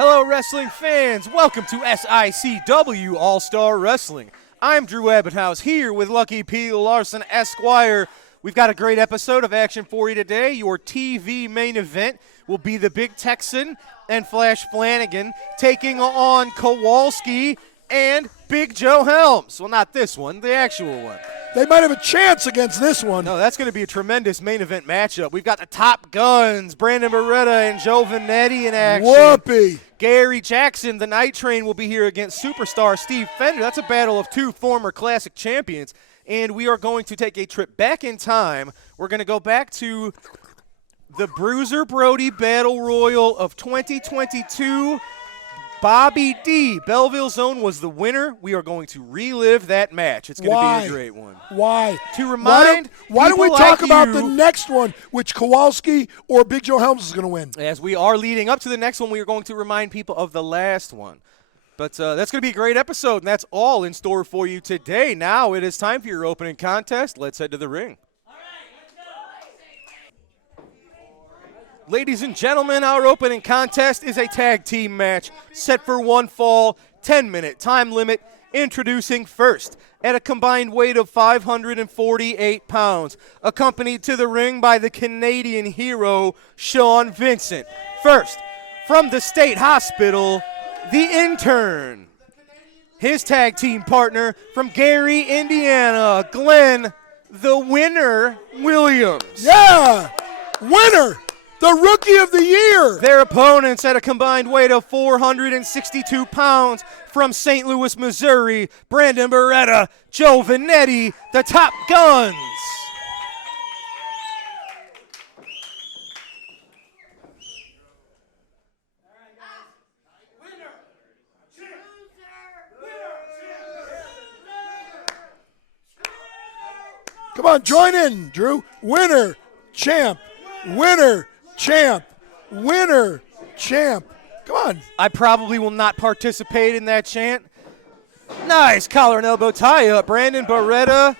Hello, wrestling fans. Welcome to SICW All-Star Wrestling. I'm Drew Abbott here with Lucky P. Larson, Esquire. We've got a great episode of action for you today. Your TV main event will be the Big Texan and Flash Flanagan taking on Kowalski and Big Joe Helms. Well, not this one, the actual one. They might have a chance against this one. No, that's going to be a tremendous main event matchup. We've got the Top Guns, Brandon Beretta and Joe Vanetti in action. Whoopee. Gary Jackson, the Night Train, will be here against superstar Steve Fender. That's a battle of two former classic champions. And we are going to take a trip back in time. We're going to go back to the Bruiser Brody Battle Royal of 2022. Bobby D. Belleville Zone was the winner. We are going to relive that match. It's going to be a great one. Why? To remind Why don't we talk like about the next one, which Kowalski or Big Joe Helms is going to win? As we are leading up to the next one, we are going to remind people of the last one. But that's going to be a great episode, and that's all in store for you today. Now it is time for your opening contest. Let's head to the ring. Ladies and gentlemen, our opening contest is a tag team match set for one fall, 10-minute time limit. Introducing first, at a combined weight of 548 pounds, accompanied to the ring by the Canadian hero, Sean Vincent. First, from the State Hospital, the Intern. His tag team partner from Gary, Indiana, Glenn, the Winner Williams. Yeah, winner. The Rookie of the Year. Their opponents at a combined weight of 462 pounds from St. Louis, Missouri, Brandon Beretta, Joe Vanetti, the Top Guns. Come on, join in, Drew. Winner, champ, winner, champ, winner, champ. Come on. I probably will not participate in that chant. Nice collar and elbow tie-up. Brandon Beretta,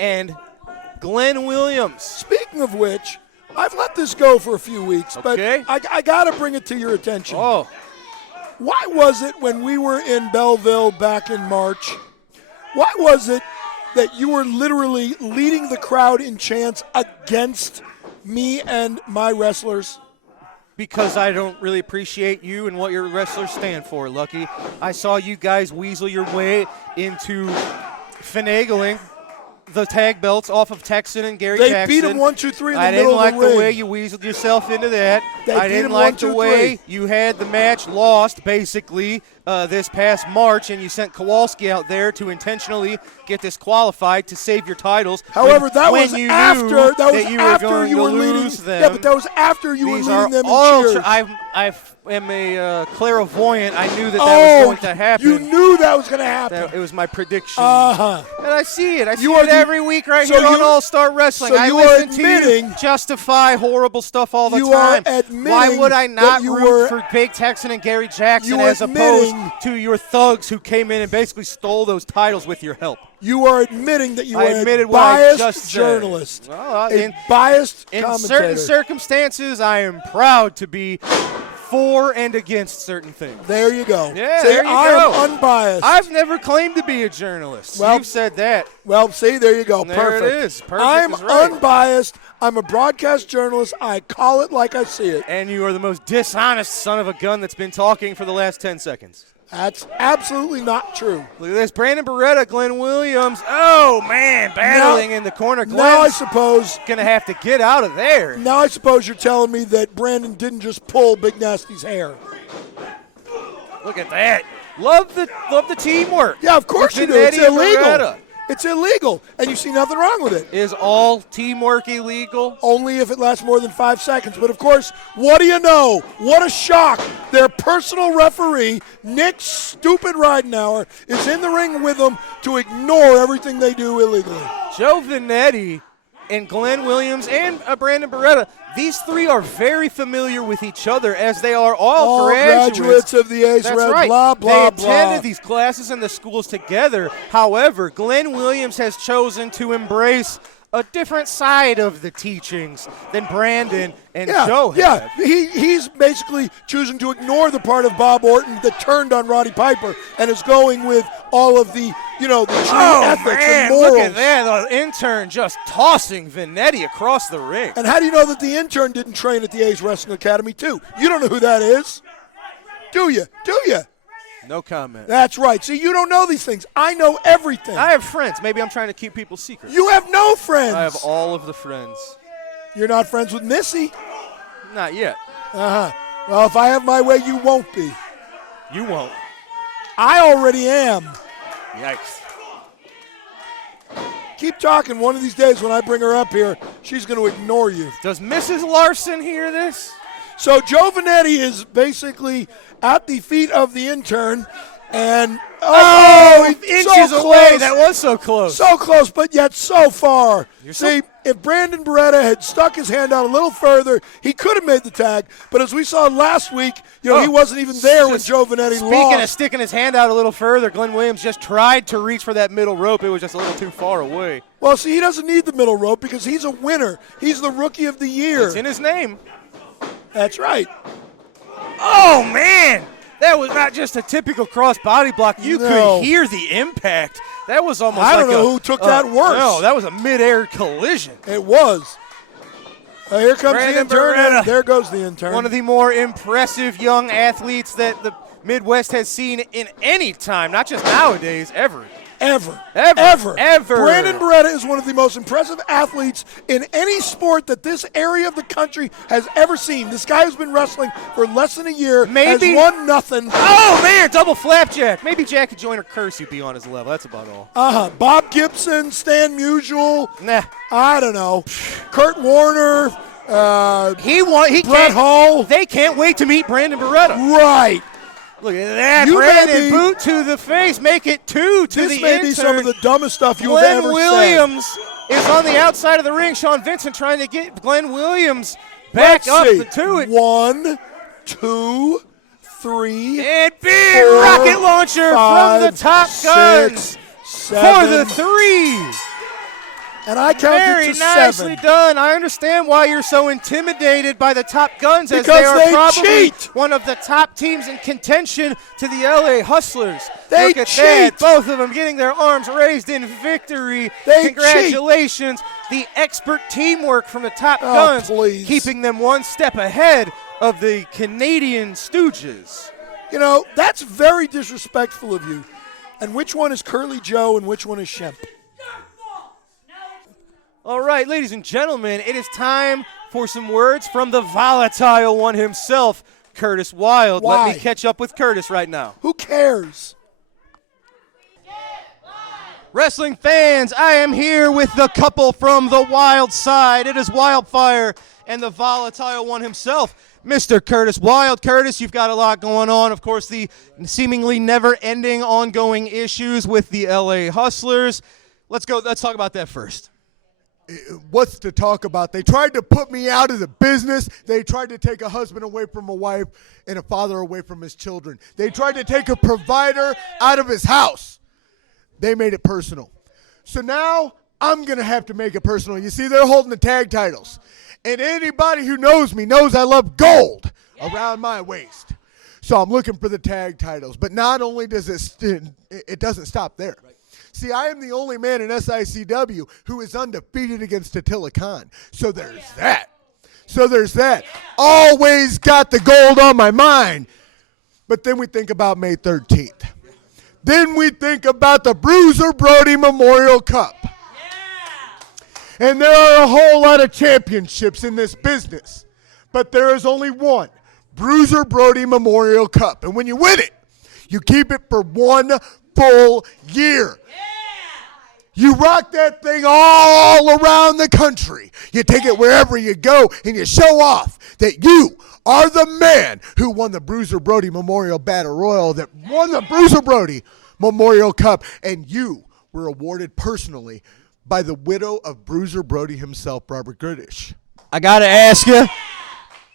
and Glenn Williams. Speaking of which, I've let this go for a few weeks, but I got to bring it to your attention. Oh. Why was it when we were in Belleville back in March, why was it that you were literally leading the crowd in chants against me and my wrestlers? Because I don't really appreciate you and what your wrestlers stand for, Lucky. I saw you guys weasel your way into finagling the tag belts off of Texan and Gary Jackson. They beat him 1, 2, 3 in the middle of the ring. I didn't like the way you weaseled yourself into that. I didn't like the way you had the match lost, basically, this past March, and you sent Kowalski out there to intentionally get disqualified to save your titles. However, that was after you were leading them. Yeah, but that was after you were leading them in cheers. I am a clairvoyant. I knew that was going to happen. You knew that was going to happen. It was my prediction. Uh-huh. And I see it. I see it every week here on All-Star Wrestling. I listen to you justify horrible stuff all the time. Why would I not root for Big Texan and Gary Jackson as opposed to your thugs who came in and basically stole those titles with your help? You are admitting that you are a biased journalist, a biased commentator. In certain circumstances, I am proud to be for and against certain things. There you go. Yeah, there you go. I am unbiased. I've never claimed to be a journalist. Well, you've said that. Well, see, there you go. There Perfect. It is. Perfect I'm is right. unbiased. I'm a broadcast journalist. I call it like I see it. And you are the most dishonest son of a gun that's been talking for the last 10 seconds. That's absolutely not true. Look at this. Brandon Beretta, Glenn Williams. Oh, man, battling in the corner. Now I suppose going to have to get out of there. Now I suppose you're telling me that Brandon didn't just pull Big Nasty's hair. Look at that. Love the teamwork. Yeah, of course you do. It's illegal. It's illegal, and you see nothing wrong with it. Is all teamwork illegal? Only if it lasts more than 5 seconds. But, of course, what do you know? What a shock. Their personal referee, Nick Stupid Ridenauer, is in the ring with them to ignore everything they do illegally. Joe Vanetti and Glenn Williams and Brandon Beretta, these three are very familiar with each other as they are all graduates of the Ace That's Red, right. blah, blah, They attended these classes and the schools together. However, Glenn Williams has chosen to embrace a different side of the teachings than Brandon and Joe Yeah, had. he's basically choosing to ignore the part of Bob Orton that turned on Roddy Piper and is going with all of the, the true ethics and morals. Look at that. The intern just tossing Vanetti across the ring. And how do you know that the intern didn't train at the A's Wrestling Academy, too? You don't know who that is. Do you? No comment. That's right. See, you don't know these things. I know everything. I have friends. Maybe I'm trying to keep people's secrets. You have no friends. I have all of the friends. You're not friends with Missy? Not yet. Uh-huh. Well, if I have my way, you won't be. You won't. I already am. Yikes. Keep talking. One of these days when I bring her up here, she's going to ignore you. Does Mrs. Larson hear this? So Joe Vanetti is basically at the feet of the intern, and inches so away. Close. That was so close. So close, but yet so far. See, if Brandon Beretta had stuck his hand out a little further, he could have made the tag. But as we saw last week, he wasn't even there when Joe Vanetti lost. Speaking of sticking his hand out a little further, Glenn Williams just tried to reach for that middle rope. It was just a little too far away. Well, see, he doesn't need the middle rope because he's a winner. He's the Rookie of the Year. It's in his name. That's right. Oh, man. That was not just a typical cross body block. You could hear the impact. That was almost I don't know who took that worse. No, that was a midair collision. It was. Here comes Brandon the intern, Beretta. and there goes the intern. One of the more impressive young athletes that the Midwest has seen in any time, not just nowadays, ever. Ever. Brandon Beretta is one of the most impressive athletes in any sport that this area of the country has ever seen. This guy has been wrestling for less than a year, has won nothing. Oh, man, double flapjack. Maybe Jackie Joyner Kersey would be on his level. That's about all. Bob Gibson, Stan Musial. Nah. I don't know. Kurt Warner. Brett Hall. They can't wait to meet Brandon Beretta. Right. Look at that. Brandon boot to the face. Make it two to the This may be some of the dumbest stuff you've ever Glenn Williams is on the outside of the ring. Sean Vincent trying to get Glenn Williams back up to it. 1, 2, 3. And big 4, rocket launcher 5, from the Top 6, Guns 7. for the 3. And I counted Very to nicely 7. done. I understand why you're so intimidated by the Top Guns, as Because they are they probably cheat. one of the top teams in contention to the LA Hustlers. They Look at cheat. that. Both of them getting their arms raised in victory. They Congratulations. The expert teamwork from the Top Guns, keeping them one step ahead of the Canadian Stooges. That's very disrespectful of you. And which one is Curly Joe and which one is Shemp? All right, ladies and gentlemen, it is time for some words from the volatile one himself, Curtis Wilde. Why? Let me catch up with Curtis right now. Who cares? Wrestling fans, I am here with the couple from the Wild side. It is Wildfire and the volatile one himself, Mr. Curtis Wilde. Curtis, you've got a lot going on. Of course, the seemingly never-ending ongoing issues with the LA Hustlers. Let's talk about that first. What's to talk about? They tried to put me out of the business. They tried to take a husband away from a wife and a father away from his children. They tried to take a provider out of his house. They made it personal. So now I'm going to have to make it personal. You see, they're holding the tag titles. And anybody who knows me knows I love gold around my waist. So I'm looking for the tag titles. But not only does it doesn't stop there. See, I am the only man in SICW who is undefeated against Attila Khan. So there's that. Always got the gold on my mind. But then we think about May 13th. Then we think about the Bruiser Brody Memorial Cup. And there are a whole lot of championships in this business. But there is only one, Bruiser Brody Memorial Cup. And when you win it, you keep it for 1 full year. You rock that thing all around the country. You take it wherever you go, and you show off that you are the man who won the Bruiser Brody Memorial Battle Royal, that won the Bruiser Brody Memorial Cup, and you were awarded personally by the widow of Bruiser Brody himself, Barbara Goodish. I got to ask you,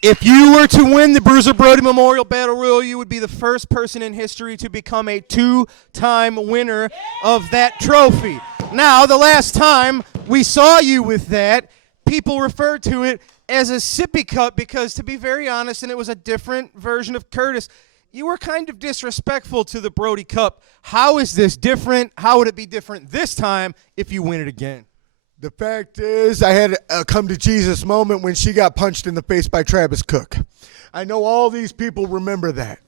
if you were to win the Bruiser Brody Memorial Battle Royal, you would be the first person in history to become a 2-time winner of that trophy. Now, the last time We saw you with that. People referred to it as a sippy cup because, to be very honest, and it was a different version of Curtis, you were kind of disrespectful to the Brody Cup. How is this different? How would it be different this time if you win it again? The fact is, I had a come to Jesus moment when she got punched in the face by Travis Cook. I know all these people remember that.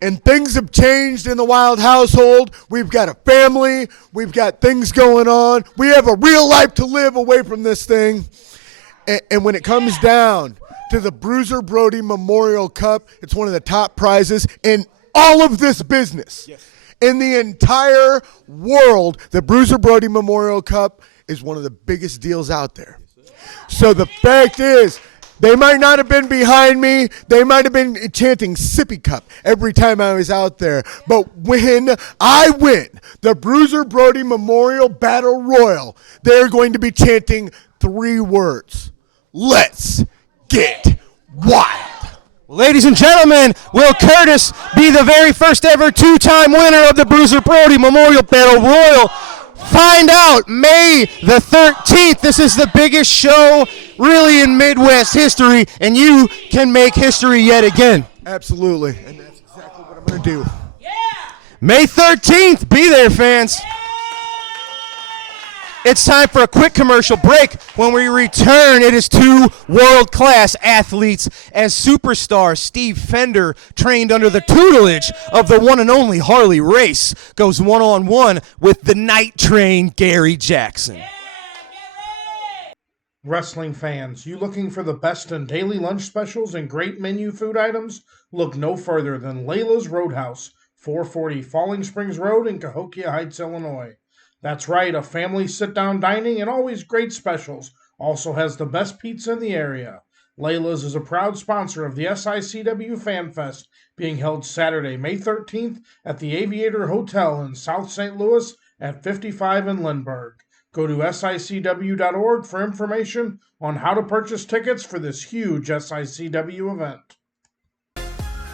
And things have changed in the Wild household. We've got a family. We've got things going on. We have a real life to live away from this thing. And when it comes down to the Bruiser Brody Memorial Cup, it's one of the top prizes in all of this business. Yes. In the entire world, the Bruiser Brody Memorial Cup is one of the biggest deals out there. So the fact is, they might not have been behind me. They might have been chanting Sippy Cup every time I was out there. But when I win the Bruiser Brody Memorial Battle Royal, they're going to be chanting 3 words. Let's get wild. Ladies and gentlemen, will Curtis be the very first ever 2-time winner of the Bruiser Brody Memorial Battle Royal? Find out May the 13th. This is the biggest show really in Midwest history, and you can make history yet again. Absolutely. And that's exactly what I'm going to do. May 13th. Be there, fans. It's time for a quick commercial break. When we return, it is 2 world-class athletes as superstar Steve Fender, trained under the tutelage of the one and only Harley Race, goes one-on-one with the Night Train Gary Jackson. Wrestling fans, you looking for the best in daily lunch specials and great menu food items? Look no further than Layla's Roadhouse, 440 Falling Springs Road in Cahokia Heights, Illinois. That's right, a family sit-down dining and always great specials. Also has the best pizza in the area. Layla's is a proud sponsor of the SICW Fan Fest, being held Saturday, May 13th at the Aviator Hotel in South St. Louis at 55 in Lindbergh. Go to SICW.org for information on how to purchase tickets for this huge SICW event.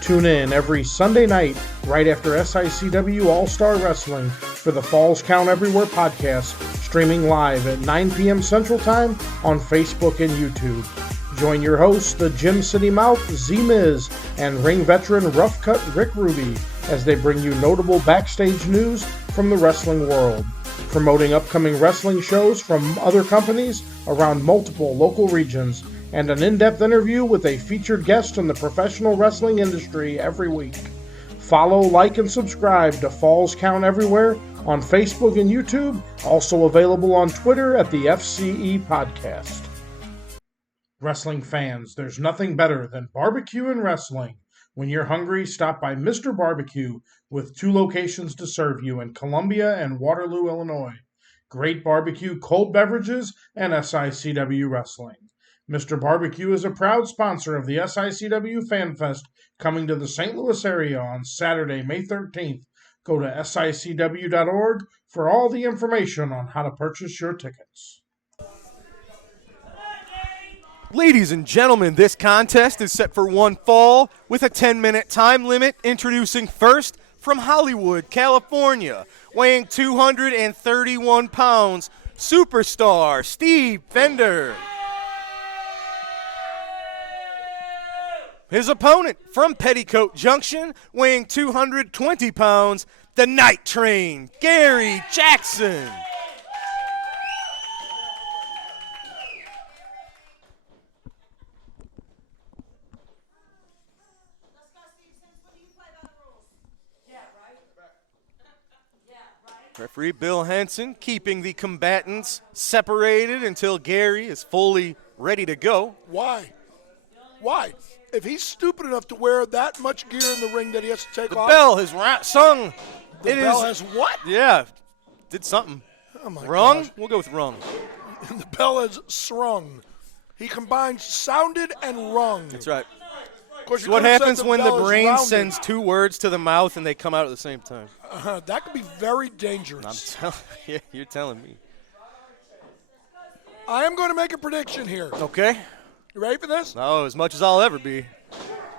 Tune in every Sunday night right after SICW All-Star Wrestling for the Falls Count Everywhere podcast, streaming live at 9 p.m. Central Time on Facebook and YouTube. Join your hosts, the Gym City Mouth, Z-Miz, and ring veteran Rough Cut Rick Ruby as they bring you notable backstage news from the wrestling world, promoting upcoming wrestling shows from other companies around multiple local regions, and an in-depth interview with a featured guest in the professional wrestling industry every week. Follow, like, and subscribe to Falls Count Everywhere on Facebook and YouTube, also available on Twitter at the FCE Podcast. Wrestling fans, there's nothing better than barbecue and wrestling. When you're hungry, stop by Mr. Barbecue with 2 locations to serve you in Columbia and Waterloo, Illinois. Great barbecue, cold beverages, and SICW wrestling. Mr. Barbecue is a proud sponsor of the SICW Fan Fest coming to the St. Louis area on Saturday, May 13th. Go to SICW.org for all the information on how to purchase your tickets. Ladies and gentlemen, this contest is set for 1 fall with a 10-minute time limit. Introducing first from Hollywood, California, weighing 231 pounds, superstar Steve Fender. His opponent from Petticoat Junction, weighing 220 pounds, the Night Train, Gary Jackson. Referee Bill Henson keeping the combatants separated until Gary is fully ready to go. Why? Why? If he's stupid enough to wear that much gear in the ring that he has to take The off. bell has sung. The bell has what? Yeah, did something. Oh my Rung? gosh. We'll go with rung. The bell has swung. He combines sounded and rung. That's right. Of course, you What could've said happens when the bell is brain rounded. sends 2 words to the mouth and they come out at the same time? That could be very dangerous. Yeah, you're telling me. I am going to make a prediction here. Okay. You ready for this? Oh, as much as I'll ever be.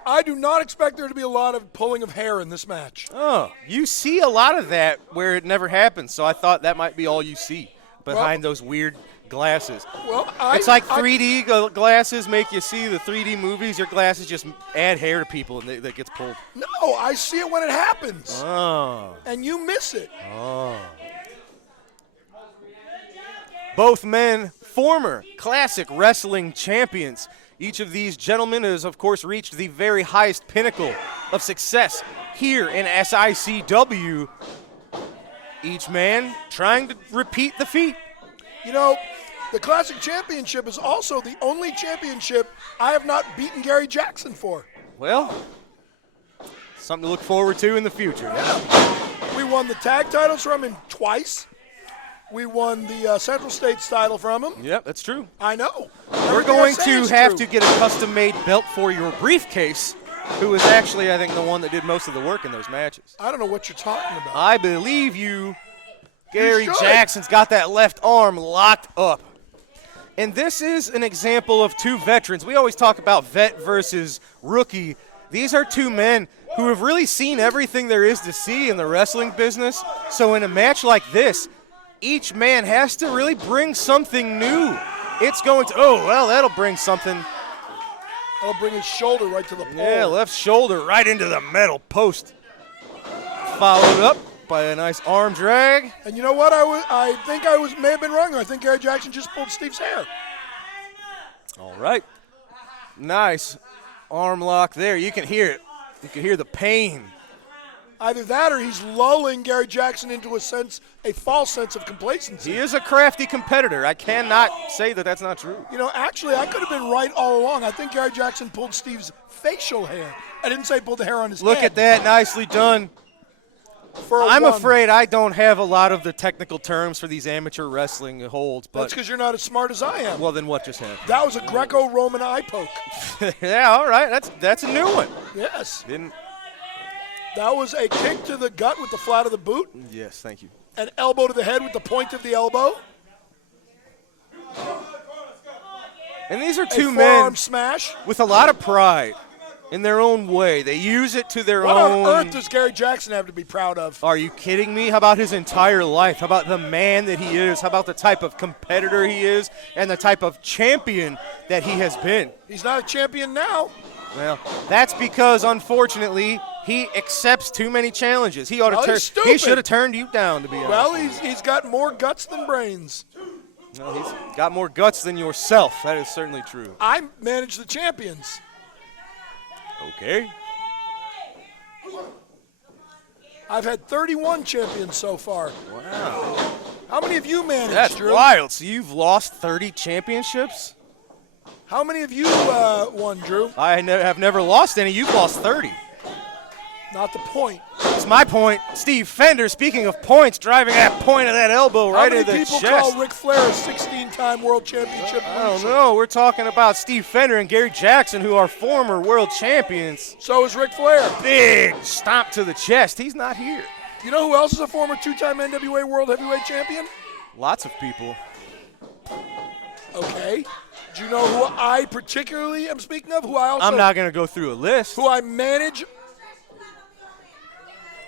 I do not expect there to be a lot of pulling of hair in this match. Oh, you see a lot of that where it never happens, so I thought that might be all you see. behind those weird glasses. Well, It's like 3D glasses make you see the 3D movies. Your glasses just add hair to people, and that gets pulled. No, I see it when it happens. Oh. And you miss it. Oh. Both men, former classic wrestling champions. Each of these gentlemen has, of course, reached the very highest pinnacle of success here in SICW. Each man trying to repeat the feat. You know, the Classic Championship is also the only championship I have not beaten Gary Jackson for. Well, something to look forward to in the future. Yeah. We won the tag titles from him twice. We won the Central States title from him. Yep, that's true. I know. We're going to have to get a custom-made belt for your briefcase, who was actually, I think, the one that did most of the work in those matches. I don't know what you're talking about. I believe you. Gary should. Jackson's got that left arm locked up. And this is an example of two veterans. We always talk about vet versus rookie. These are two men who have really seen everything there is to see in the wrestling business. So in a match like this, each man has to really bring something new. It's going to, oh, well, that'll bring something. I'll bring his shoulder right to the pole. Yeah, left shoulder right into the metal post. Followed up by a nice arm drag. And you know what? I think I may have been wrong. I think Gary Jackson just pulled Steve's hair. All right. Nice arm lock there. You can hear it. You can hear the pain. Either that or he's lulling Gary Jackson into a false sense of complacency. He is a crafty competitor. I cannot say that that's not true. You know, actually, I could have been right all along. I think Gary Jackson pulled Steve's facial hair. I didn't say pulled the hair on his Look head. at that. Nicely done. I'm afraid I don't have a lot of the technical terms for these amateur wrestling holds. But that's because you're not as smart as I am. Well, then what just happened? That was a Greco-Roman eye poke. Yeah, all right. That's a new one. Yes. Didn't. That was a kick to the gut with the flat of the boot. Yes, thank you. An elbow to the head with the point of the elbow. And these are A two forearm men smash. with a lot of pride in their own way. They use it to their What own. on earth does Gary Jackson have to be proud of? Are you kidding me? How about his entire life? How about the man that he is? How about the type of competitor he is and the type of champion that he has been? He's not a champion now. Well, that's because, unfortunately, he accepts too many challenges. He ought Well, to he's he should stupid. have turned you down, to be honest. Well, he's got more guts than brains. No, he's got more guts than yourself. That is certainly true. I manage the champions. Okay. I've had 31 champions so far. Wow. How many have you managed, That's Drew? wild. So you've lost 30 championships? How many have you won, Drew? I have never lost any. You've lost 30. Not the point. That's my point. Steve Fender, speaking of points, driving that point of that elbow right into the chest. How many people call Ric Flair a 16-time world championship I don't loser? know. We're talking about Steve Fender and Gary Jackson, who are former world champions. So is Ric Flair. Big stomp to the chest. He's not here. You know who else is a former two-time NWA World Heavyweight Champion? Lots of people. Okay. Do you know who I particularly am speaking of? Who I also I'm not going to go through a list. who I manage?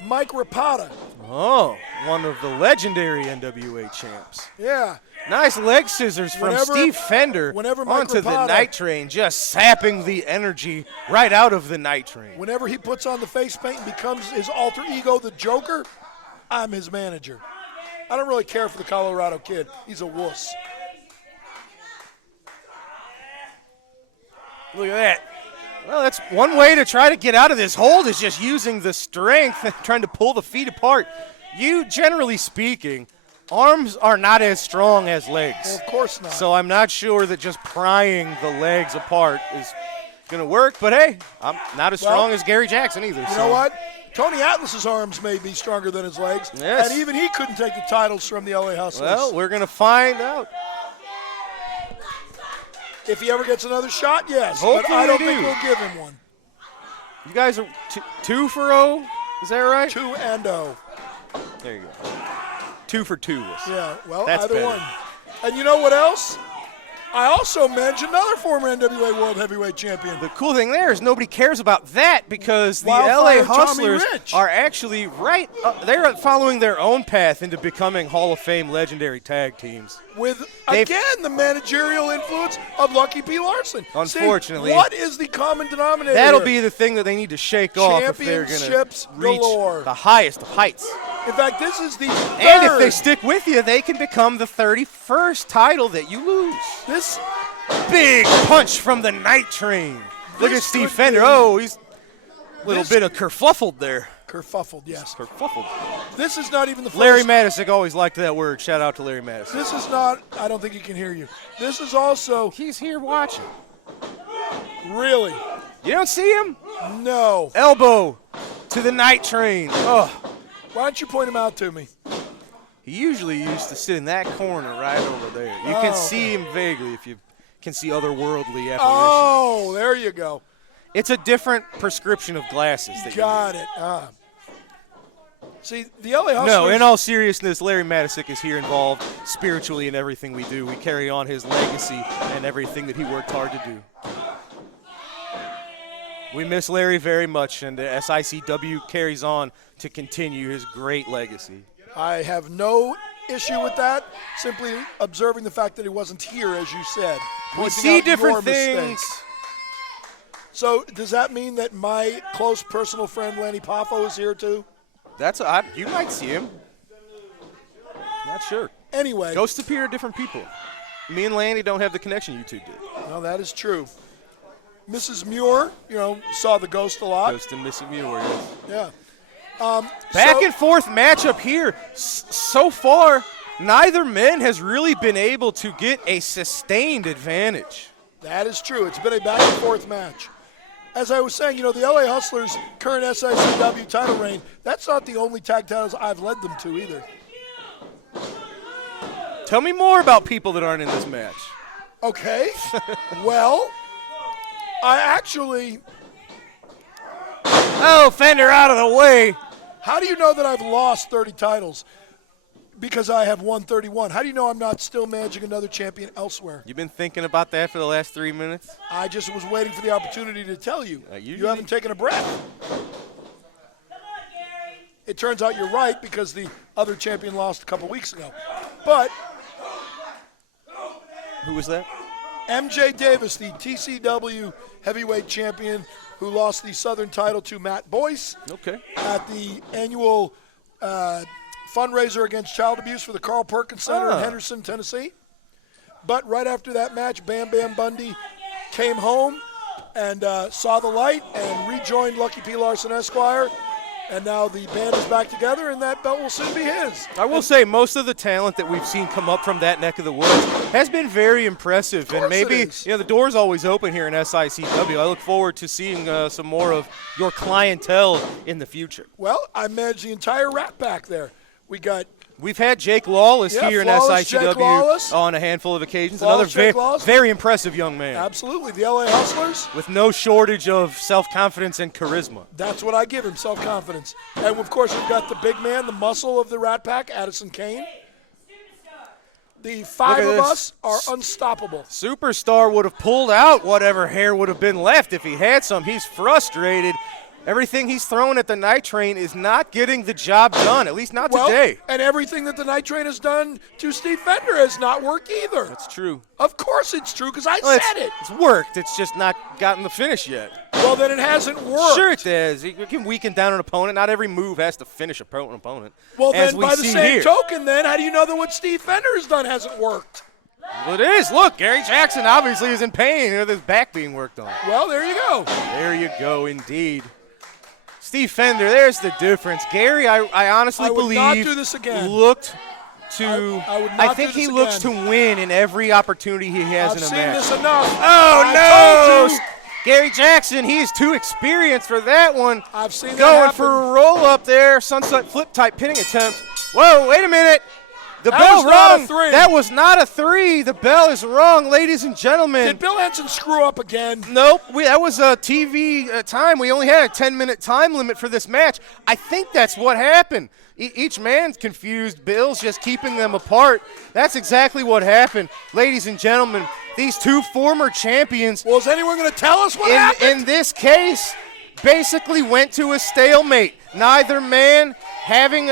Mike Rapata. Oh, one of the legendary NWA champs. Yeah. Nice leg scissors from Whenever- Steve Fender whenever Mike onto the Rapata- night train, just sapping the energy right out of the night train. Whenever he puts on the face paint and becomes his alter ego, the Joker, I'm his manager. I don't really care for the Colorado kid. He's a wuss. Look at that. Well, that's one way to try to get out of this hold is just using the strength and trying to pull the feet apart. You, generally speaking, arms are not as strong as legs. Well, of course not. So I'm not sure that just prying the legs apart is going to work. But, hey, I'm not as strong as Gary Jackson either. You know what? Tony Atlas's arms may be stronger than his legs, Yes. and even he couldn't take the titles from the LA Hustlers. Well, we're going to find out. If he ever gets another shot, yes. Hopefully but I don't they think do. we'll give him one. You guys are 2-0? Is that right? 2-0. There you go. 2 for 2. Yeah, well, That's either better. one. And you know what else? I also managed another former NWA World Heavyweight Champion. The cool thing there is nobody cares about that because the Wildfire LA Hustlers Tommy Rich. are actually they're following their own path into becoming Hall of Fame legendary tag teams. With, again, the managerial influence of Lucky P. Larson. Unfortunately. See, what is the common denominator That'll here? be the thing that they need to shake off if they're going to Championships reach galore. the highest of heights. In fact, this is the third. And if they stick with you, they can become the 31st title that you lose. This Big punch from the Night Train. Look at This Steve could Fender. be- Oh, he's a little This- bit of kerfuffled there. kerfuffled, yes. Kerfuffled. This is not even the first. Larry Madison always liked that word. Shout out to Larry Madison. This is not, I don't think he can hear you. This is also, He's here watching. really, You don't see him? no. Elbow to the Night Train. Oh, Why don't you point him out to me? he usually used to sit in that corner right over there. You Oh, can see him vaguely if you can see otherworldly apparitions. Oh, there you go. It's a different prescription of glasses. That you Got it. See, the LA Hustlers. No, in all seriousness, Larry Madison is here involved spiritually in everything we do. We carry on his legacy and everything that he worked hard to do. We miss Larry very much, and the SICW carries on to continue his great legacy. I have no issue with that. Simply observing the fact that he wasn't here, as you said. We pointing see out your different mistakes. things. So does that mean that my close personal friend Lanny Poffo is here too? You might see him. Not sure. Anyway, Ghosts appear to different people. Me and Lanny don't have the connection you two did. well, that is true. Mrs. Muir, saw the ghost a lot. Ghost and Missy Muir, yes. Yeah. Back and forth matchup here. So far, neither man has really been able to get a sustained advantage. That is true. It's been a back and forth match. As I was saying, the LA Hustlers' current SICW title reign, that's not the only tag titles I've led them to either. Tell me more about people that aren't in this match. Okay. Well, I actually, Oh, Fender out of the way. how do you know that I've lost 30 titles? Because I have won 31. How do you know I'm not still managing another champion elsewhere? You've been thinking about that for the last 3 minutes? I just was waiting for the opportunity to tell you. You You haven't taken a breath. It turns out you're right because the other champion lost a couple weeks ago. But Who was that? MJ Davis, the TCW heavyweight champion who lost the Southern title to Matt Boyce Okay. at the annual fundraiser against child abuse for the Carl Perkins Center in Henderson, Tennessee. But right after that match, Bam Bam Bundy came home and saw the light and rejoined Lucky P. Larson Esquire. And now the band is back together, and that belt will soon be his. I will say most of the talent that we've seen come up from that neck of the woods has been very impressive. course And maybe, it is. the door's always open here in SICW. I look forward to seeing some more of your clientele in the future. Well, I managed the entire Rat Pack there. We've had Jake Lawless Yeah, here Flawless in Jake SICW Lawless. on a handful of occasions. Flawless Another Jake Lawless. very impressive young man absolutely, the LA Hustlers, with no shortage of self-confidence and charisma. that's what I give him, self-confidence. And, of course, we've got the big man, the muscle of the Rat Pack, Addison Kane. The five Look at of this. us are unstoppable. Superstar would have pulled out whatever hair would have been left if he had some. He's frustrated. Everything he's throwing at the Night Train is not getting the job done, at least not today. And everything that the Night Train has done to Steve Fender has not worked either. That's true. Of course it's true, because I Well, said it. It's worked. It's just not gotten the finish yet. Well, then it hasn't worked. Sure it does. You can weaken down an opponent. Not every move has to finish an opponent. Well, as then we by the see same here. token, then, how do you know that what Steve Fender has done hasn't worked? Well, it is. Look, Gary Jackson obviously is in pain with his back being worked on. Well, there you go. There you go, indeed. Steve Fender, there's the difference. Gary, I honestly I would believe not do this again. looked to. I would not think do this he looks again. to win in every opportunity he has I've in a seen match. this enough. Oh I no! told you. Gary Jackson, he's too experienced for that one. I've seen that Going happen. for a roll up there, sunset flip type pinning attempt. Whoa, wait a minute. The That bell was not a rung. 3. That was not a 3. The bell is rung, ladies and gentlemen. Did Bill Henson screw up again? Nope. That was a TV time. We only had a 10-minute time limit for this match. I think that's what happened. Each man's confused. Bill's just keeping them apart. That's exactly what happened. Ladies and gentlemen, these two former champions. Well, is anyone going to tell us what happened? In this case, basically went to a stalemate. Neither man having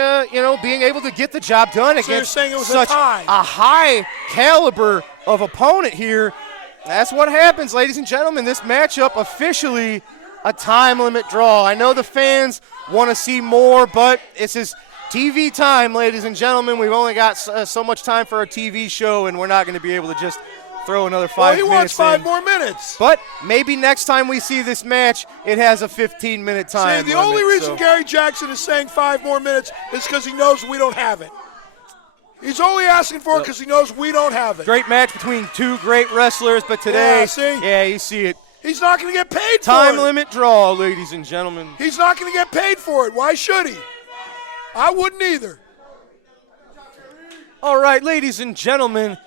being able to get the job done So you're against saying it was such a tie. a high caliber of opponent here. That's what happens, ladies and gentlemen. This matchup officially a time limit draw. I know the fans want to see more, but this is TV time, ladies and gentlemen. We've only got so much time for our TV show, and we're not going to be able to just throw another 5 minutes. Well, he wants 5 in. more minutes. But maybe next time we see this match, it has a 15-minute time See, the limit, only reason so. Gary Jackson is saying 5 more minutes is because he knows we don't have it. He's only asking for it because he knows we don't have it. Great match between two great wrestlers, but today, you see it. He's not going to get paid for it. Time limit draw, ladies and gentlemen. He's not going to get paid for it. Why should he? I wouldn't either. All right, ladies and gentlemen,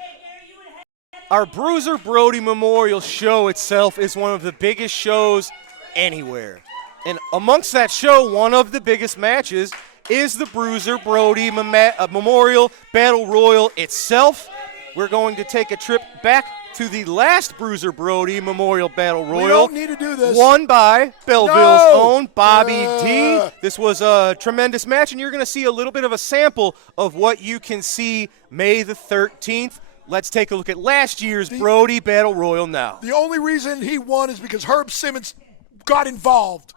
our Bruiser Brody Memorial Show itself is one of the biggest shows anywhere. And amongst that show, one of the biggest matches is the Bruiser Brody Memorial Battle Royal itself. We're going to take a trip back to the last Bruiser Brody Memorial Battle Royal. We don't need to do this. Won by Belleville's own Bobby D. This was a tremendous match, and you're going to see a little bit of a sample of what you can see May the 13th. Let's take a look at last year's Brody Battle Royal now. The only reason he won is because Herb Simmons got involved.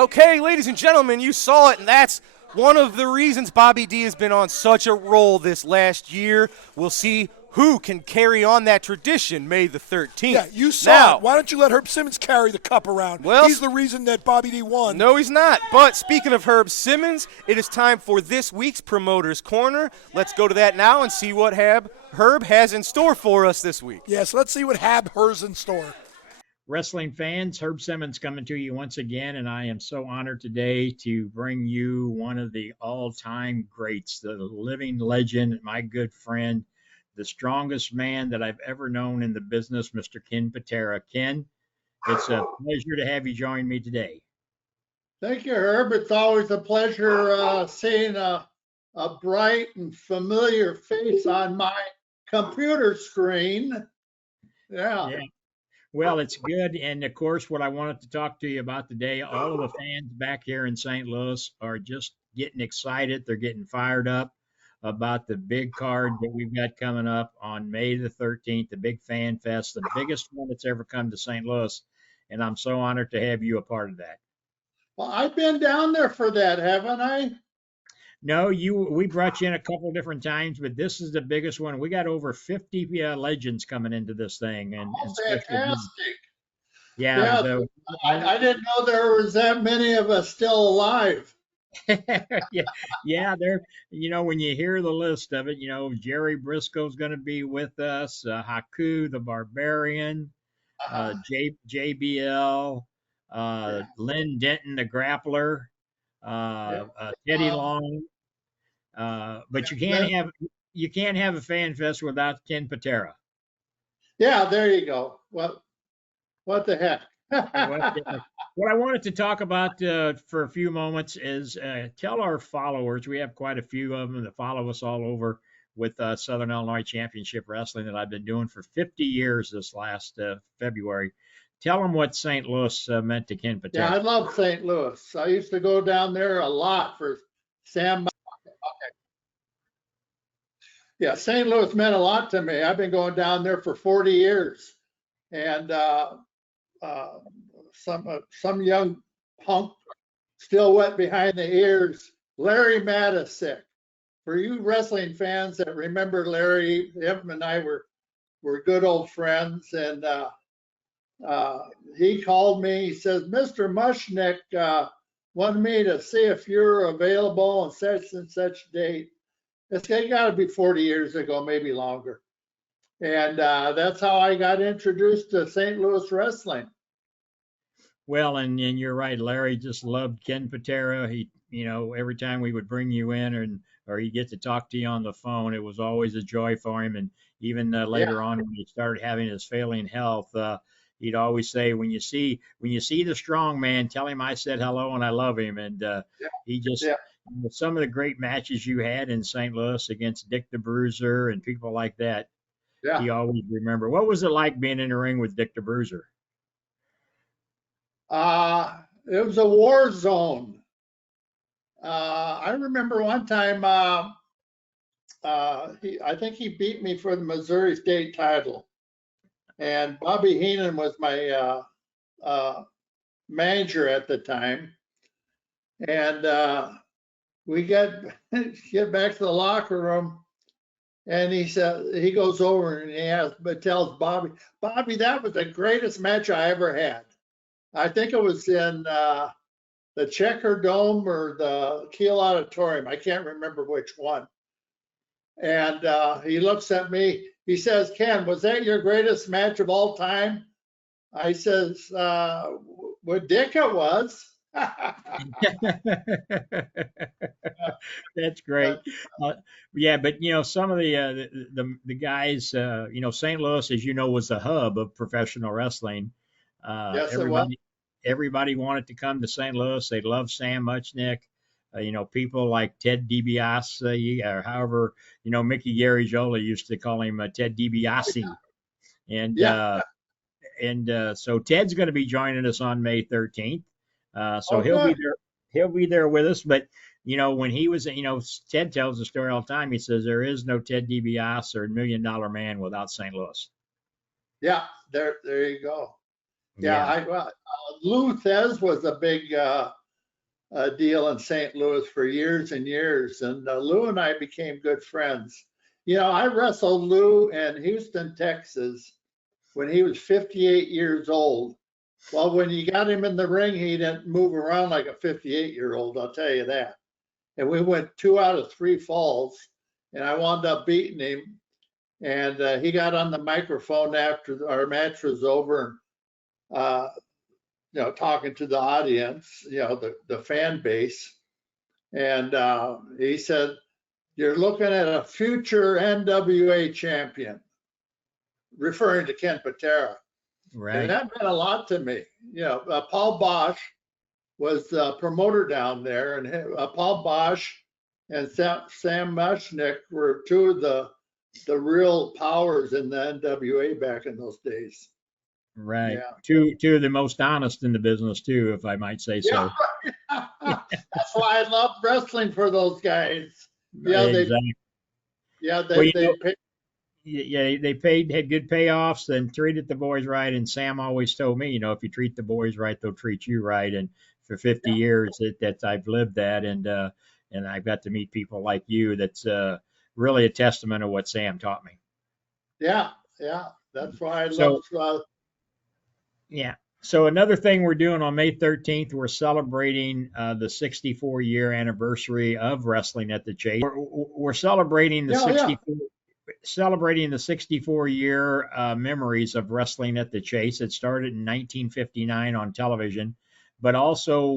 Okay, ladies and gentlemen, you saw it, and that's one of the reasons Bobby D has been on such a roll this last year. We'll see who can carry on that tradition May the 13th. Yeah, you saw now, it. Why don't you let Herb Simmons carry the cup around? Well, he's the reason that Bobby D won. No, he's not. But speaking of Herb Simmons, it is time for this week's Promoter's Corner. Let's go to that now and see what Herb has in store for us this week. Yes, let's see what Hab has in store. Wrestling fans, Herb Simmons coming to you once again, and I am so honored today to bring you one of the all-time greats, the living legend, my good friend, the strongest man that I've ever known in the business, Mr. Ken Patera. Ken, it's a pleasure to have you join me today. Thank you, Herb. It's always a pleasure seeing a bright and familiar face on my computer screen. Yeah. Well, it's good. And of course, what I wanted to talk to you about today, all of the fans back here in St. Louis are just getting excited. They're getting fired up about the big card that we've got coming up on May the 13th, the big fan fest, the biggest one that's ever come to St. Louis. And I'm so honored to have you a part of that. Well, I've been down there for that, haven't I? No, we brought you in a couple different times, but this is the biggest one. We got over 50 legends coming into this thing. And fantastic. Yeah. I didn't know there was that many of us still alive. yeah, they're, when you hear the list of it, Jerry Briscoe's going to be with us, Haku, the Barbarian, JBL, Lynn Denton, the Grappler, Teddy Long, but you can't have a fan fest without Ken Patera. Yeah, there you go. What the heck? What I wanted to talk about for a few moments is tell our followers, we have quite a few of them that follow us all over with Southern Illinois Championship Wrestling that I've been doing for 50 years this last February. Tell them what St. Louis meant to Ken Patera. Yeah, I love St. Louis. I used to go down there a lot for Sam. Okay. Yeah, St. Louis meant a lot to me. I've been going down there for 40 years. And some young punk still wet behind the ears, Larry Matisick. For you wrestling fans that remember Larry, him and I were good old friends, and he called me. He says, Mr. Mushnick wanted me to see if you're available on such and such date. It's got to be 40 years ago, maybe longer. And that's how I got introduced to St. Louis wrestling. Well, and you're right. Larry just loved Ken Patera. He, every time we would bring you in or he'd get to talk to you on the phone, it was always a joy for him. And even later on, when he started having his failing health, he'd always say, when you see the strong man, tell him I said hello and I love him. And he just, some of the great matches you had in St. Louis against Dick the Bruiser and people like that, he always remember. What was it like being in the ring with Dick the Bruiser? It was a war zone. I remember one time, I think he beat me for the Missouri State title. And Bobby Heenan was my manager at the time. And we get back to the locker room, and he said, he goes over and tells Bobby, that was the greatest match I ever had. I think it was in the Checker Dome or the Kiel Auditorium. I can't remember which one. And he looks at me. He says, Ken, was that your greatest match of all time? I says, with Dick it was. That's great. Yeah, but some of the guys, St. Louis, as you know, was the hub of professional wrestling. Yes, everybody wanted to come to St. Louis. They loved Sam Muchnick. People like Ted DiBiase, or however, Mickey Garagiola used to call him Ted DiBiase. And so Ted's going to be joining us on May 13th. He'll be there with us. But, when he was, Ted tells the story all the time. He says there is no Ted DiBiase or $1 Million Man without St. Louis. Yeah, there you go. Yeah. Lou Thez was a big deal in St. Louis for years and years. And Lou and I became good friends. You know, I wrestled Lou in Houston, Texas when he was 58 years old. Well, when you got him in the ring, he didn't move around like a 58-year-old, I'll tell you that. And we went 2 out of 3 falls, and I wound up beating him. And he got on the microphone after our match was over, and talking to the audience, the fan base. And he said, "You're looking at a future NWA champion," referring to Ken Patera. Right. And that meant a lot to me. Paul Bosch was the promoter down there, and Paul Bosch and Sam Mushnick were 2 of the real powers in the NWA back in those days. Right. Yeah. Two of the most honest in the business too, if I might say so. Yeah. That's why I love wrestling for those guys. Yeah, Exactly. They had good payoffs and treated the boys right. And Sam always told me, if you treat the boys right, they'll treat you right. And for 50 years that I've lived that, and I've got to meet people like you. That's really a testament of what Sam taught me. Yeah. That's why I love. Yeah. So another thing we're doing on May 13th, we're celebrating the 64-year anniversary of Wrestling at the Chase. We're celebrating the 64-year memories of Wrestling at the Chase. It started in 1959 on television, but also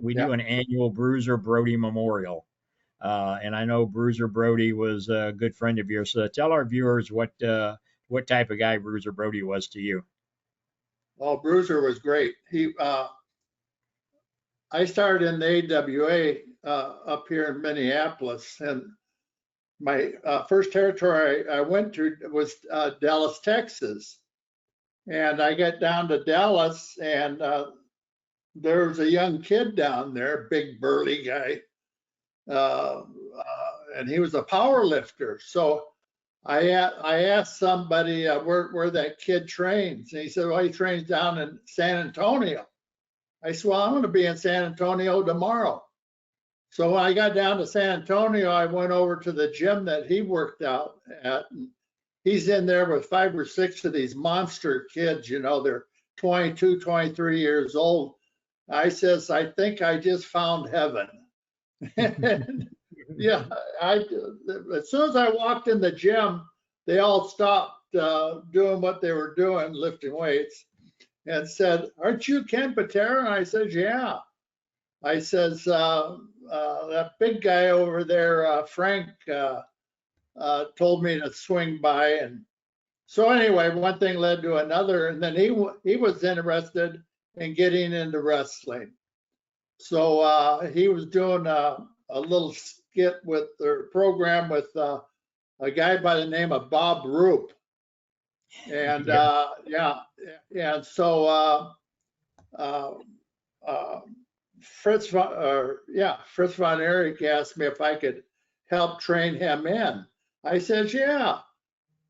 we do an annual Bruiser Brody Memorial. And I know Bruiser Brody was a good friend of yours. So tell our viewers what type of guy Bruiser Brody was to you. Oh, Bruiser was great. I started in the AWA up here in Minneapolis, and my first territory I went to was Dallas, Texas. And I got down to Dallas, and there was a young kid down there, big burly guy, and he was a power lifter. So I asked somebody where that kid trains, and he said, "Well, he trains down in San Antonio." I said, "Well, I'm going to be in San Antonio tomorrow." So when I got down to San Antonio, I went over to the gym that he worked out at. And he's in there with 5 or 6 of these monster kids. They're 22, 23 years old. I says, "I think I just found heaven." Yeah, as soon as I walked in the gym, they all stopped doing what they were doing, lifting weights, and said, "Aren't you Ken Patera?" And I said, "Yeah." I says, "That big guy over there, Frank, told me to swing by." And so anyway, one thing led to another, and then he was interested in getting into wrestling. So he was doing a little skit with their program with a guy by the name of Bob Roop. And and so Fritz von Erich asked me if I could help train him in. I says, "Yeah."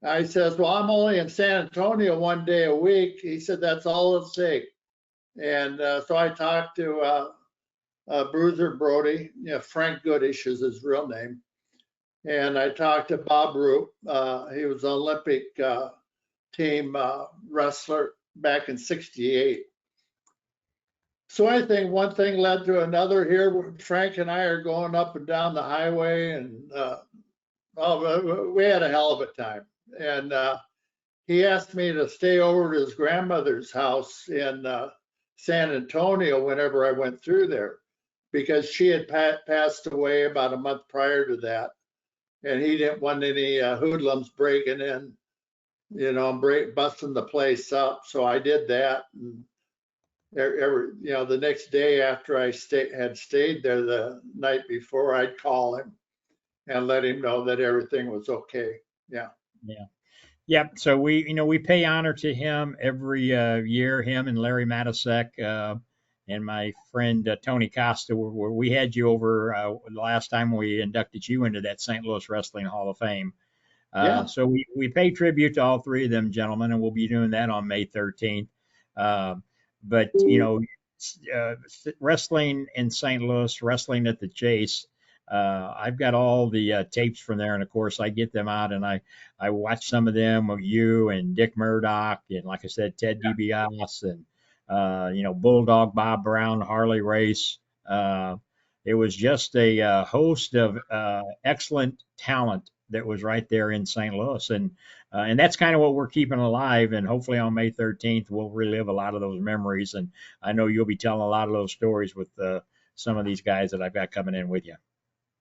I says, "Well, I'm only in San Antonio 1 day a week." He said, "That's all it'll take." And so I talked to Bruiser Brody, Frank Goodish is his real name. And I talked to Bob Roop. He was an Olympic team wrestler back in '68. So I think one thing led to another. Here, Frank and I are going up and down the highway, and we had a hell of a time. And he asked me to stay over at his grandmother's house in San Antonio whenever I went through there, because she had passed away about a month prior to that, and he didn't want any hoodlums breaking in, busting the place up. So I did that. And the next day after I had stayed there the night before, I'd call him and let him know that everything was okay. Yeah. Yeah. So we pay honor to him every year. Him and Larry Matasek and my friend Tony Costa. We had you over the last time we inducted you into that St. Louis Wrestling Hall of Fame. So we pay tribute to all 3 of them gentlemen, and we'll be doing that on May 13th. But wrestling in St. Louis, wrestling at the Chase. I've got all the tapes from there, and of course, I get them out and I watch some of them with you and Dick Murdoch, and like I said, Ted DiBiase, and Bulldog Bob Brown, Harley Race. It was just a host of excellent talent that was right there in St. Louis, and that's kind of what we're keeping alive. And hopefully on May 13th, we'll relive a lot of those memories. And I know you'll be telling a lot of those stories with some of these guys that I've got coming in with you.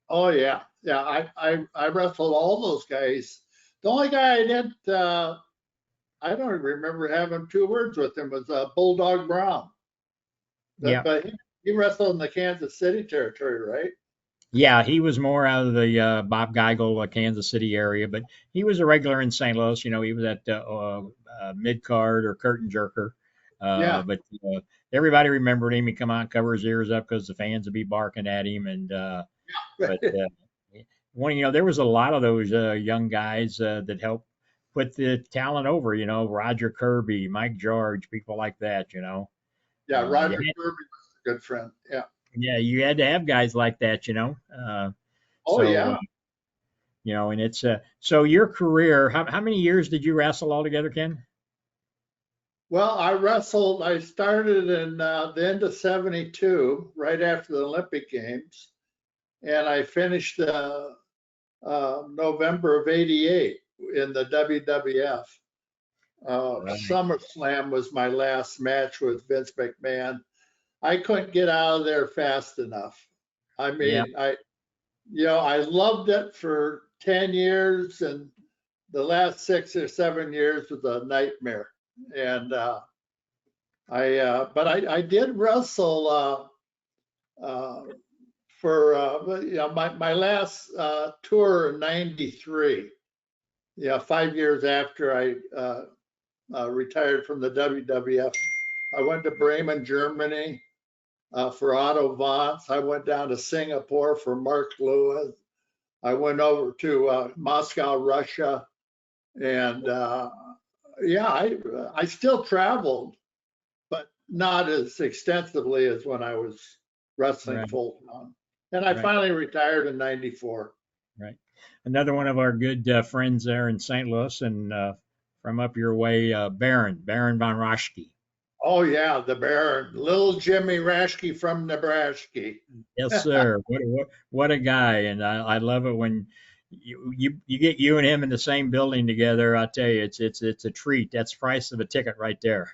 Oh yeah, yeah. I wrestled all those guys. The only guy I didn't, I don't remember having 2 words with him was Bulldog Brown. Yeah. But he wrestled in the Kansas City territory, right? Yeah, he was more out of the Bob Geigel, Kansas City area, but he was a regular in St. Louis. He was at mid card or curtain jerker. Yeah. But everybody remembered him. He'd come out and cover his ears up because the fans would be barking at him. And but there was a lot of those young guys that helped put the talent over. Roger Kirby, Mike George, people like that. Yeah, Roger Kirby was a good friend. Yeah. Yeah, you had to have guys like that. Yeah. And it's so your career. How many years did you wrestle altogether, Ken? Well, I started in the end of 72, right after the Olympic Games, and I finished November of 88 in the WWF. Right. SummerSlam was my last match with Vince McMahon. I couldn't get out of there fast enough. I mean, I loved it for 10 years, and the last 6 or 7 years was a nightmare. And I did wrestle for my last tour in '93. 5 years after I retired from the WWF, I went to Bremen, Germany for Otto Wanz. I went down to Singapore for Mark Lewis. I went over to Moscow, Russia, and I still traveled, but not as extensively as when I was wrestling full time. And I finally retired in '94. Right. Another one of our good friends there in St. Louis, and from up your way, Baron von Raschke. Oh yeah, the Baron, little Jimmy Raschke from Nebraska. Yes, sir. What a guy, and I love it when you get you and him in the same building together. I tell you, it's a treat. That's the price of a ticket right there.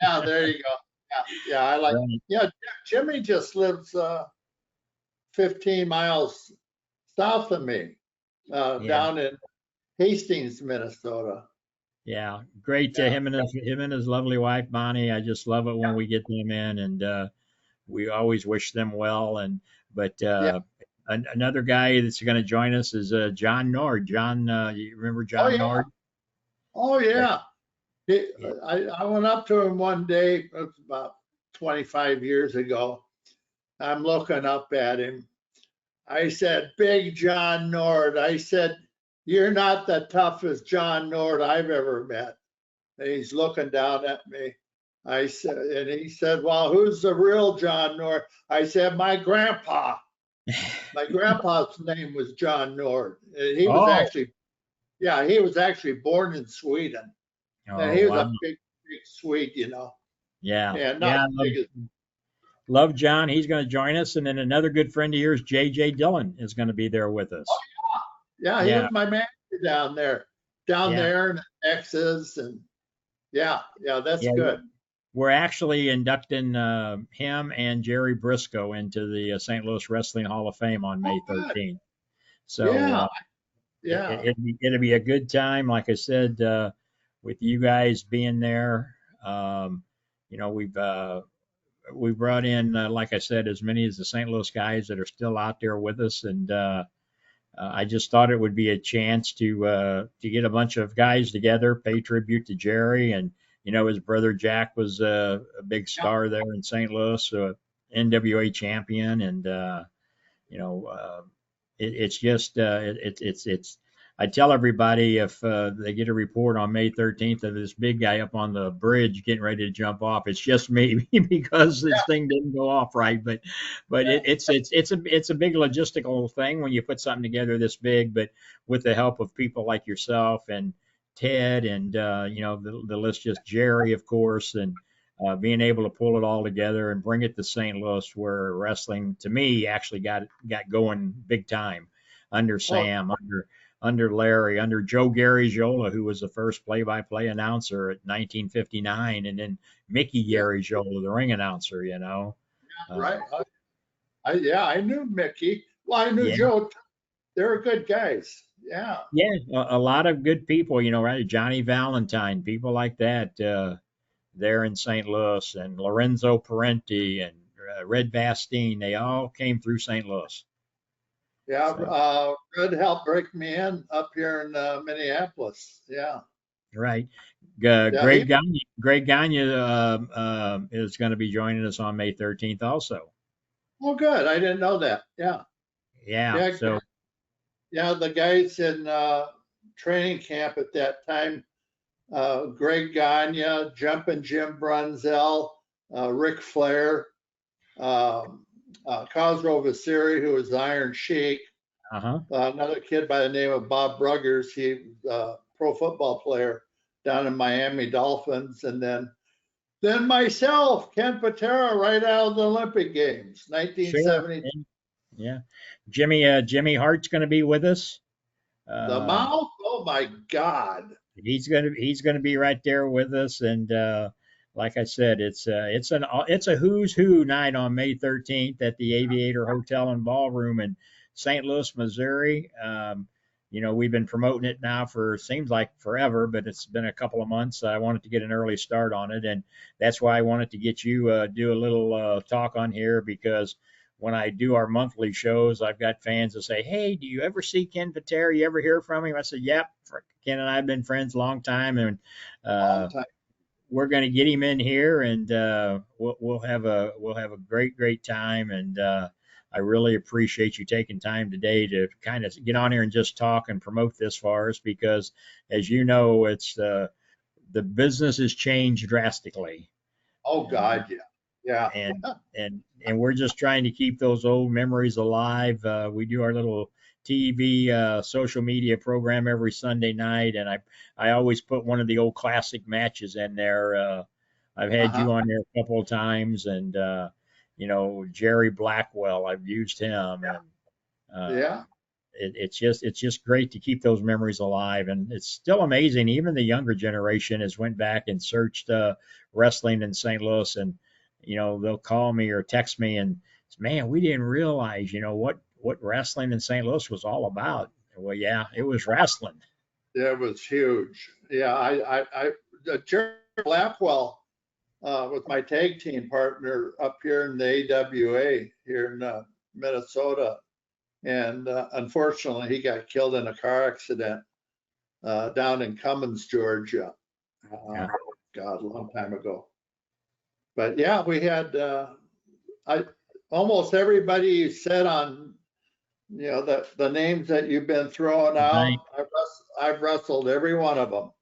Yeah, there you go. Yeah, I like. Right. Yeah, Jimmy just lives 15 miles south of me, down in Hastings, Minnesota. Yeah, great. Him and his lovely wife Bonnie. I just love it when we get them in, and we always wish them well. But another guy that's going to join us is John Nord. John, you remember John Nord? Oh yeah. I went up to him one day, it was about 25 years ago. I'm looking up at him. I said, "Big John Nord." I said, "You're not the toughest John Nord I've ever met." And he's looking down at me. I said, and he said, "Well, who's the real John Nord?" I said, "My grandpa." My grandpa's name was John Nord. He was he was actually born in Sweden. And he was a big Swede, Yeah. And not big as. Love John. He's going to join us. And then another good friend of yours, J.J. Dillon, is going to be there with us. Oh, yeah. He was my manager down there in Texas. And that's good. We're actually inducting him and Jerry Briscoe into the St. Louis Wrestling Hall of Fame on May 13th. So it'll be a good time. Like I said, with you guys being there, we brought in, like I said, as many as the St. Louis guys that are still out there with us, and I just thought it would be a chance to get a bunch of guys together, pay tribute to Jerry, and his brother Jack was a big star there in St. Louis, NWA champion, and it's just it's I tell everybody if they get a report on May 13th of this big guy up on the bridge getting ready to jump off, it's just me because this thing didn't go off right. But it's a big logistical thing when you put something together this big. But with the help of people like yourself and Ted and the list just Jerry, of course, and being able to pull it all together and bring it to St. Louis, where wrestling to me actually got going big time under Oh, Sam, under Larry, under Joe Garagiola, who was the first play-by-play announcer at 1959, and then Mickey yeah, Garagiola, the ring announcer. right. Uh, I knew Mickey. Well, I knew yeah, Joe. They were good guys. Yeah. yeah, a lot of good people. Right? Johnny Valentine, people like that there in St. Louis, and Lorenzo Parenti and Red Bastine. They all came through St. Louis. Yeah. So. Red helped break me in up here in Minneapolis. Yeah. Right. Yeah. He, Greg Gagne is going to be joining us on May 13th also. oh, good. I didn't know that. Yeah. Yeah. Yeah. So, Yeah. The guys in training camp at that time, Greg Gagne, Jumpin' Jim Brunzell, Ric Flair, Khosrow Vasiri, who was the Iron Sheik, uh-huh. another kid by the name of Bob Bruggers. He was a pro football player down in Miami Dolphins. And then myself, Ken Patera, right out of the Olympic Games, Sure. 1970. Yeah. Jimmy Hart's going to be with us. The Uh, mouth, oh my God. he's going to be right there with us. And like I said, it's a who's who night on May 13th at the Aviator Hotel and Ballroom in St. Louis, Missouri. We've been promoting it now for seems like forever, but it's been a couple of months. I wanted to get an early start on it, and that's why I wanted to get you do a little talk on here, because when I do our monthly shows, I've got fans that say, "Hey, do you ever see Ken Patera? You ever hear from him?" I said, "Yep, Ken and I have been friends a long time, and Long uh, time. we're going to get him in here, and we'll have a great time." And I really appreciate you taking time today to kind of get on here and just talk and promote this for us, because, as you know, it's the business has changed drastically, Oh and God, yeah. Yeah. and and we're just trying to keep those old memories alive. We do our little TV social media program every Sunday night, and I always put one of the old classic matches in there. I've had Uh-huh. you on there a couple of times, and Jerry Blackwell, I've used him, and uh, Yeah. it's just great to keep those memories alive. And it's still amazing, even the younger generation has went back and searched wrestling in St. Louis, and they'll call me or text me and say, "Man, we didn't realize what wrestling in St. Louis was all about." Well, yeah, it was wrestling. It was huge. Yeah. Jerry Blackwell was my tag team partner up here in the AWA here in Minnesota. And unfortunately, he got killed in a car accident down in Cummins, Georgia. Uh, Yeah. God, a long time ago. But yeah, we had I almost everybody you said on the names that you've been throwing Right. out. I've wrestled every one of them.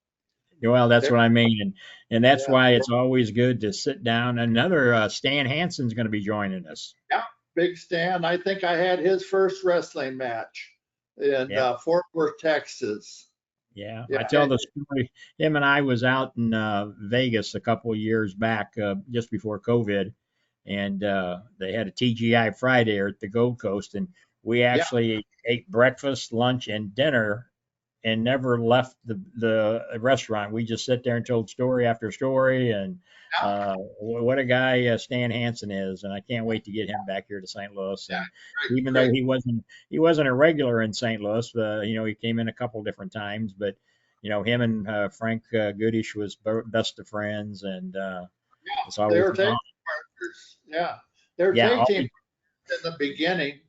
Well, that's what I mean, and that's Yeah, why it's always good to sit down. Another Stan Hansen's going to be joining us. yeah, Big Stan. I think I had his first wrestling match in Yeah. Fort Worth, Texas. Yeah, I Yeah, tell the story. Him and I was out in Vegas a couple of years back, just before COVID, and they had a TGI Friday at the Gold Coast, and we yeah, actually ate breakfast, lunch, and dinner, and never left the restaurant. We just sit there and told story after story, and yeah, what a guy Stan Hansen is, and I can't wait to get him back here to St. Louis. yeah. And even though Great. he wasn't a regular in St. Louis, he came in a couple different times, but him and Frank Goodish was best of friends, and it's They always were an tag honor. team partners. Yeah, they were Yeah, tag team always, partners in the beginning,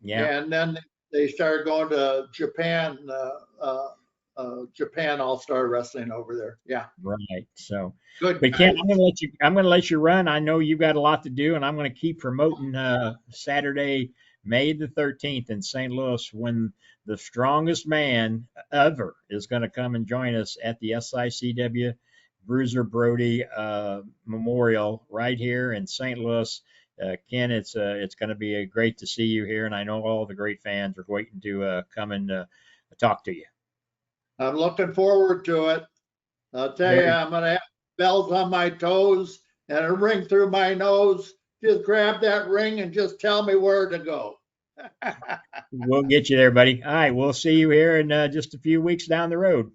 yeah, and then they started going to Japan All Star Wrestling over there. Yeah, right. So, good but Ken, guys. I'm gonna let you run. I know you've got a lot to do, and I'm gonna keep promoting Saturday, May the 13th in St. Louis, when the strongest man ever is going to come and join us at the SICW Bruiser Brody Memorial right here in St. Louis. Ken, it's going to be great to see you here, and I know all the great fans are waiting to come and talk to you. I'm looking forward to it. I'll tell you, I'm going to have bells on my toes and a ring through my nose. Just grab that ring and just tell me where to go. We'll get you there, buddy. All right, we'll see you here in just a few weeks down the road.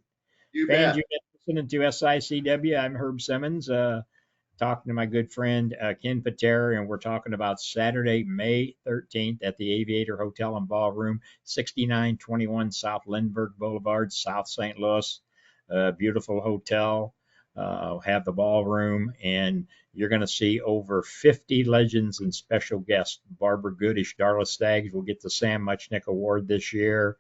You Fans, bet. you've been listening to SICW. I'm Herb Simmons, talking to my good friend Ken Patera, and we're talking about Saturday, May 13th at the Aviator Hotel and Ballroom, 6921 South Lindbergh Boulevard, South St. Louis. Beautiful hotel. Have the ballroom, and you're going to see over 50 legends and special guests. Barbara Goodish, Darla Staggs will get the Sam Muchnick Award this year.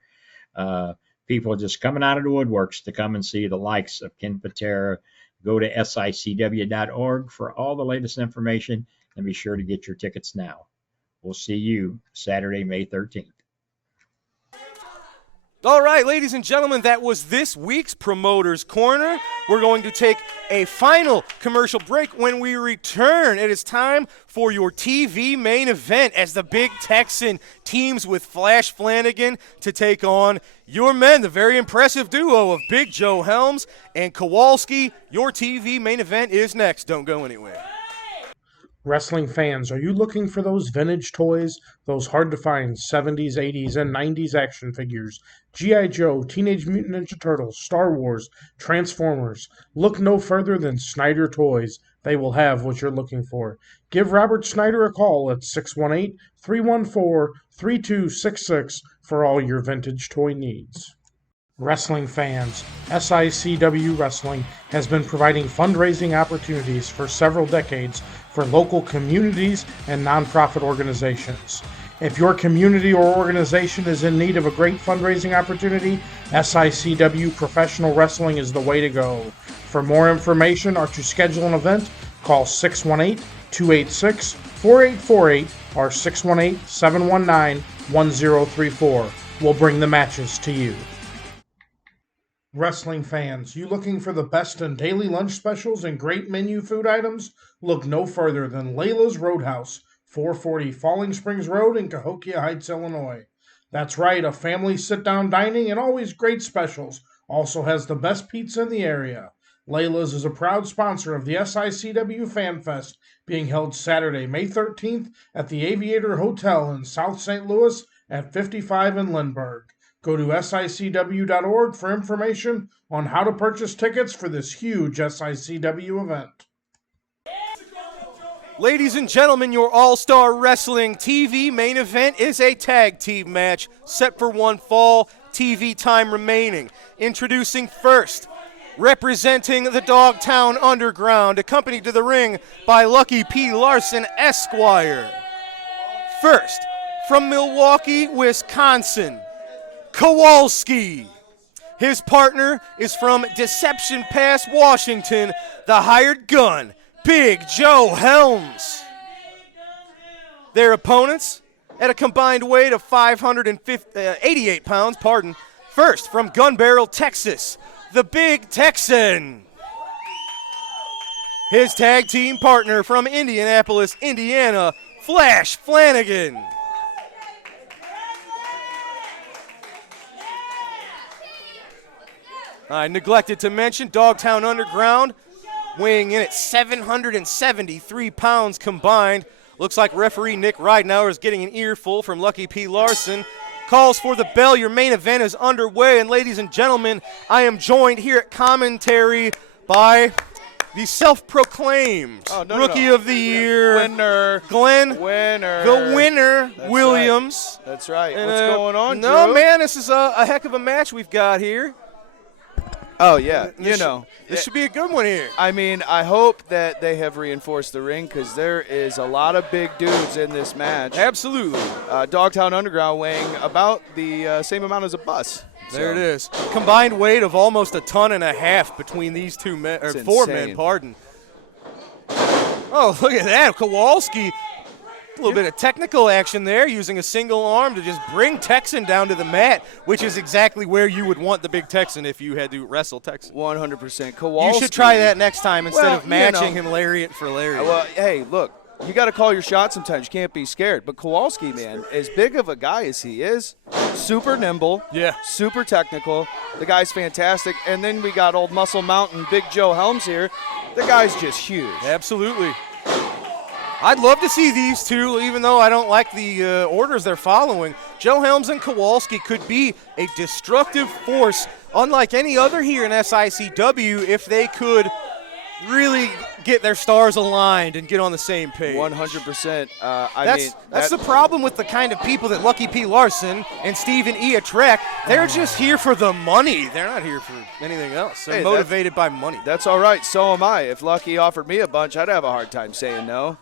People just coming out of the woodworks to come and see the likes of Ken Patera. Go to SICW.org for all the latest information, and be sure to get your tickets now. We'll see you Saturday, May 13th. All right, ladies and gentlemen, that was this week's Promoters Corner. We're going to take a final commercial break. When we return, it is time for your TV main event as the Big Texan teams with Flash Flanagan to take on your men, the very impressive duo of Big Joe Helms and Kowalski. Your TV main event is next. Don't go anywhere. Wrestling fans, are you looking for those vintage toys, those hard-to-find 70s, 80s, and 90s action figures? G.I. Joe, Teenage Mutant Ninja Turtles, Star Wars, Transformers. Look no further than Snyder Toys. They will have what you're looking for. Give Robert Snyder a call at 618-314-3266 for all your vintage toy needs. Wrestling fans, SICW Wrestling has been providing fundraising opportunities for several decades for local communities and nonprofit organizations. If your community or organization is in need of a great fundraising opportunity, SICW Professional Wrestling is the way to go. For more information or to schedule an event, call 618-286-4848 or 618-719-1034. We'll bring the matches to you. Wrestling fans, you looking for the best in daily lunch specials and great menu food items? Look no further than Layla's Roadhouse, 440 Falling Springs Road in Cahokia Heights, Illinois. That's right, a family sit-down dining and always great specials. Also has the best pizza in the area. Layla's is a proud sponsor of the SICW Fan Fest, being held Saturday, May 13th at the Aviator Hotel in South St. Louis at 55 in Lindbergh. Go to SICW.org for information on how to purchase tickets for this huge SICW event. Ladies and gentlemen, your All-Star Wrestling TV main event is a tag team match set for one fall, TV time remaining. Introducing first, representing the Dogtown Underground, accompanied to the ring by Lucky P. Larson, Esquire. First, from Milwaukee, Wisconsin, Kowalski. His partner is from Deception Pass, Washington, the hired gun, Big Joe Helms. Their opponents, at a combined weight of 588 pounds, first from Gun Barrel, Texas, the Big Texan. His tag team partner from Indianapolis, Indiana, Flash Flanagan. I neglected to mention Dogtown Underground weighing in at 773 pounds combined. Looks like referee Nick Ridenauer is getting an earful from Lucky P. Larson. Calls for the bell. Your main event is underway. And ladies and gentlemen, I am joined here at commentary by the self-proclaimed Rookie of the Year winner, Glenn, winner, the winner, That's Williams. Right. That's right. And, What's going on, No, Drew? man, this is a heck of a match we've got here. Oh, yeah. This should be a good one here. I mean, I hope that they have reinforced the ring because there is a lot of big dudes in this match. Absolutely. Dogtown Underground weighing about the same amount as a bus. There it is. Combined weight of almost 1.5 tons between these two men, or It's four insane. men, pardon. Oh, look at that. Kowalski A little bit of technical action there, using a single arm to just bring Texan down to the mat, which is exactly where you would want the big Texan if you had to wrestle Texan. 100%. Kowalski. You should try that next time instead Well, of matching him lariat for lariat. Well, hey, look, you got to call your shot sometimes. You can't be scared. But Kowalski, man, as big of a guy as he is, super nimble, super technical. The guy's fantastic. And then we got old Muscle Mountain, Big Joe Helms here. The guy's just huge. Absolutely. I'd love to see these two, even though I don't like the orders they're following. Joe Helms and Kowalski could be a destructive force, unlike any other here in SICW, if they could really get their stars aligned and get on the same page. 100%. That's the problem with the kind of people that Lucky P. Larson and Stephen E. Trek. They're just here for the money. They're not here for anything else. They're motivated by money. That's all right. So am I. If Lucky offered me a bunch, I'd have a hard time saying no.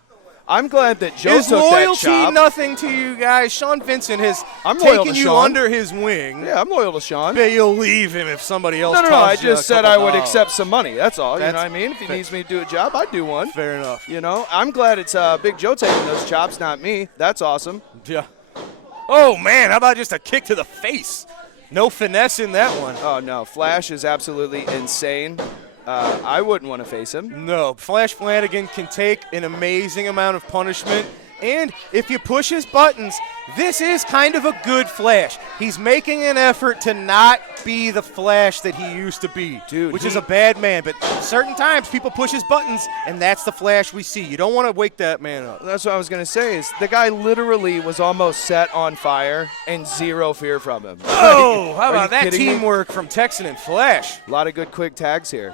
I'm glad that Joe Is took that loyalty job. nothing to you guys? Sean Vincent has I'm loyal taken to you Sean. under his wing. Yeah, I'm loyal to Sean. But you'll leave him if somebody else No, I tosses you just a said couple I would dollars. accept some money. That's all. You know That's what I mean? If he needs me to do a job, I'd do one. Fair enough. You know, I'm glad it's Big Joe taking those chops, not me. That's awesome. Yeah. Oh, man, how about just a kick to the face? No finesse in that one. Oh, no. Flash is absolutely insane. I wouldn't want to face him. No, Flash Flanagan can take an amazing amount of punishment. And if you push his buttons, this is kind of a good Flash. He's making an effort to not be the Flash that he used to be, which is a bad man. But certain times people push his buttons, and that's the Flash we see. You don't want to wake that man up. That's what I was going to say is the guy literally was almost set on fire and zero fear from him. Oh, how Are you about that kidding me? teamwork from Texan and Flash? A lot of good quick tags here.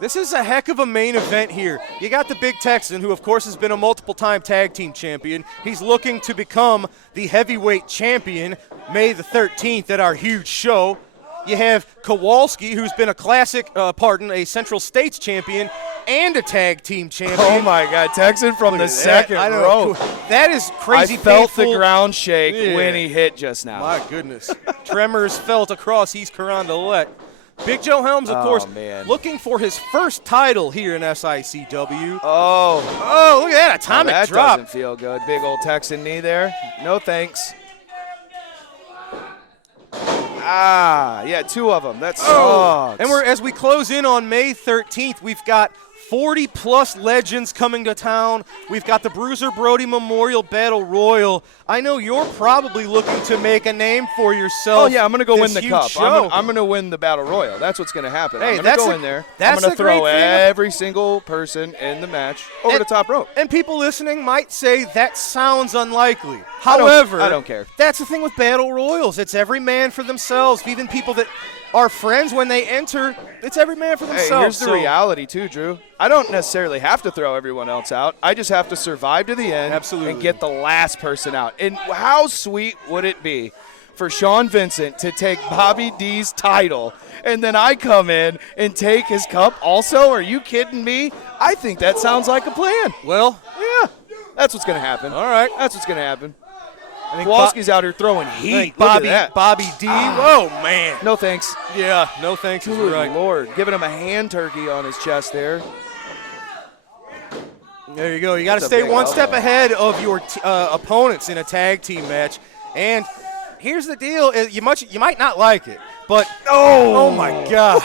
This is a heck of a main event here. You got the Big Texan, who of course has been a multiple-time tag team champion. He's looking to become the heavyweight champion May the 13th at our huge show. You have Kowalski, who's been a Central States champion and a tag team champion. Oh my God, Texan from the second row. That is crazy. I felt painful. the ground shake when he hit just now. My goodness. Tremors felt across East Carondelet. Big Joe Helms, of course, looking for his first title here in SICW. Oh, look at that atomic that drop. Doesn't feel good. Big old Texan knee there. No thanks. Yeah, two of them. That sucks. And as we close in on May 13th, we've got 40-plus legends coming to town. We've got the Bruiser Brody Memorial Battle Royal. I know you're probably looking to make a name for yourself. Oh, yeah, I'm going to go win the huge cup. show. I'm going to win the Battle Royal. That's what's going to happen. Hey, I'm going to go in there. I'm going to throw every single person in the match over the top rope. And people listening might say that sounds unlikely. However, I don't care. That's the thing with Battle Royals. It's every man for themselves. Even people that are friends, when they enter, it's every man for themselves. Hey, here's the reality, too, Drew. I don't necessarily have to throw everyone else out. I just have to survive to the end and get the last person out. And how sweet would it be for Sean Vincent to take Bobby D's title, and then I come in and take his cup also? Are you kidding me? I think that sounds like a plan. Well, yeah, that's what's going to happen. All right. That's what's going to happen. I think Kowalski's out here throwing heat. Bobby Look at that. Bobby D. Oh, man. No thanks. Yeah, no thanks. Good right. Lord. Giving him a hand turkey on his chest There you go. You got to stay one step ahead of your opponents in a tag team match. And here's the deal. You might not like it, but oh my God.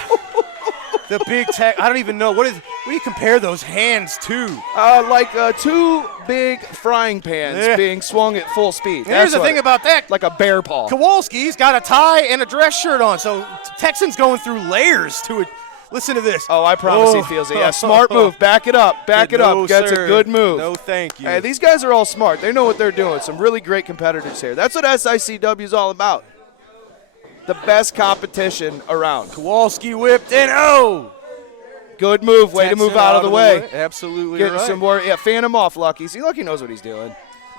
The big tag. I don't even know. What do you compare those hands to? Like two big frying pans being swung at full speed. Here's the thing about that. Like a bear paw. Kowalski's got a tie and a dress shirt on, so Texan's going through layers to it. Listen to this. Oh, I promise he feels it. Yeah, smart move. Back it up. Back it up. That's a good move. No, thank you. Hey, these guys are all smart. They know what they're doing. Some really great competitors here. That's what SICW is all about. The best competition around. Kowalski whipped in. Good move. Way to move out of the way. Absolutely Getting right. some more. Yeah, fan him off, Lucky. See, Lucky knows what he's doing.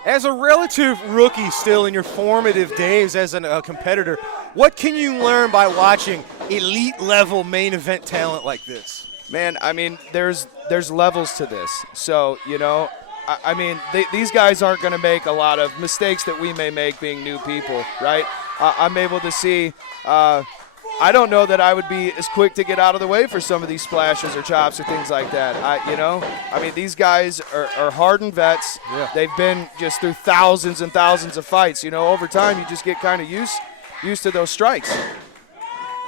As a relative rookie still in your formative days as a competitor, what can you learn by watching elite-level main event talent like this? Man, I mean, there's levels to this. So, you know, I mean, these guys aren't going to make a lot of mistakes that we may make being new people, right? I'm able to see I don't know that I would be as quick to get out of the way for some of these splashes or chops or things like that. I mean, these guys are hardened vets. Yeah. They've been just through thousands and thousands of fights. Over time, you just get kind of used to those strikes.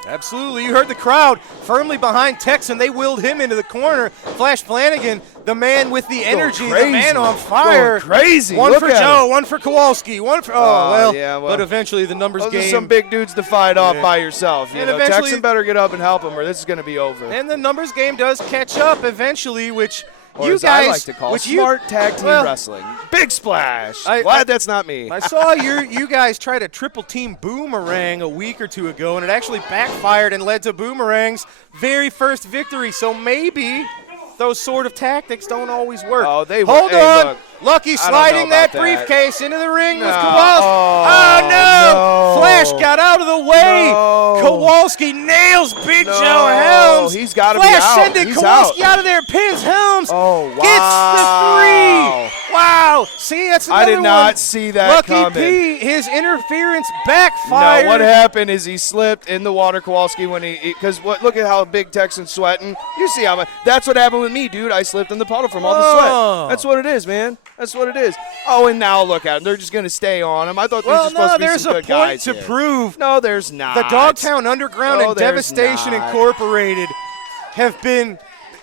Absolutely. You heard the crowd firmly behind Texan. They willed him into the corner. Flash Flanagan, the man with the energy, the man on fire. Going crazy. One Look for at Joe, him. one for Kowalski, one for yeah, well, but eventually the numbers Those game. are some big dudes to fight off by yourself. And eventually- Texan better get up and help him, or this is going to be over. And the numbers game does catch up eventually, which Or you as guys I like to call which smart tag team well, wrestling. Big splash. I- Glad that's not me. I saw you guys try to triple team Boomerang a week or two ago, and it actually backfired and led to Boomerang's very first victory. So maybe those sort of tactics don't always work. Oh, they Hold hey, on. look, Lucky I don't sliding know that about briefcase into the ring with No. Kowalski. Oh, no. no. Flash got out of the way. No. Kowalski nails Big No. Joe Helms. He's gotta be Flash out. sending He's Kowalski out. out of there, pins Helms. Oh, Gets the three. Wow. See, that's another I did not one. see that Lucky coming. P, his interference backfired. No, what happened is he slipped in the water, Kowalski, when because look at how big Texan's sweating. You see how much. That's what happened with me, dude. I slipped in the puddle from all the Oh. sweat. That's what it is, man. That's what it is. Oh, and now look at them. They're just going to stay on him. I thought Well, these were supposed to be there's some a good point guys to here. prove. No, there's not. The Dogtown Underground No, and there's Devastation not. Incorporated have been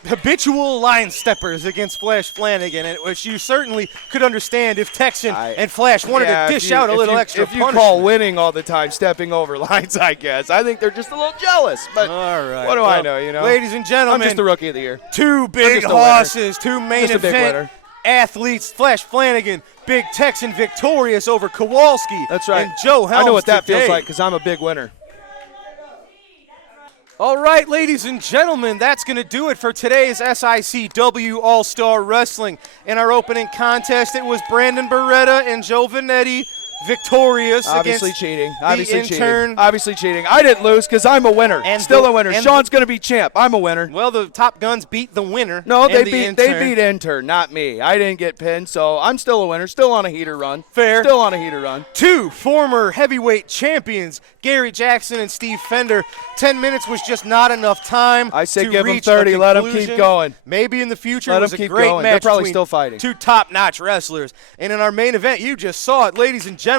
habitual line steppers against Flash Flanagan, which you certainly could understand if Texan and Flash wanted Yeah, to if dish you- out a if little you- extra If you punishment. call winning all the time stepping over lines, I guess. I think they're just a little jealous. But All right. what do I know, Ladies and gentlemen, I'm just the rookie of the year. two big just a winner. horses, two main Just a big event winner. athletes. Flash Flanagan, Big Texan victorious over Kowalski. That's right. And Joe Helms I know what that today. feels like because I'm a big winner. All right, ladies and gentlemen, that's going to do it for today's SICW All-Star Wrestling. In our opening contest, it was Brandon Beretta and Joe Vanetti victorious Obviously against cheating. the Obviously intern. cheating. Obviously cheating. I didn't lose because I'm a winner. And Still the- a winner. and Sean's going to be champ. I'm a winner. Well, the Top Guns beat the winner. No, and they the beat intern, not me. I didn't get pinned, so I'm still a winner. Still on a heater run. Fair. Still on a heater run. Two former heavyweight champions, Gary Jackson and Steve Fender. 10 minutes was just not enough time. I say to give 'em reach 30, a let 'em keep conclusion. going. Maybe in the future Let it was 'em a keep great going. They're match probably between still fighting. two top-notch wrestlers. And in our main event, you just saw it, ladies and gentlemen,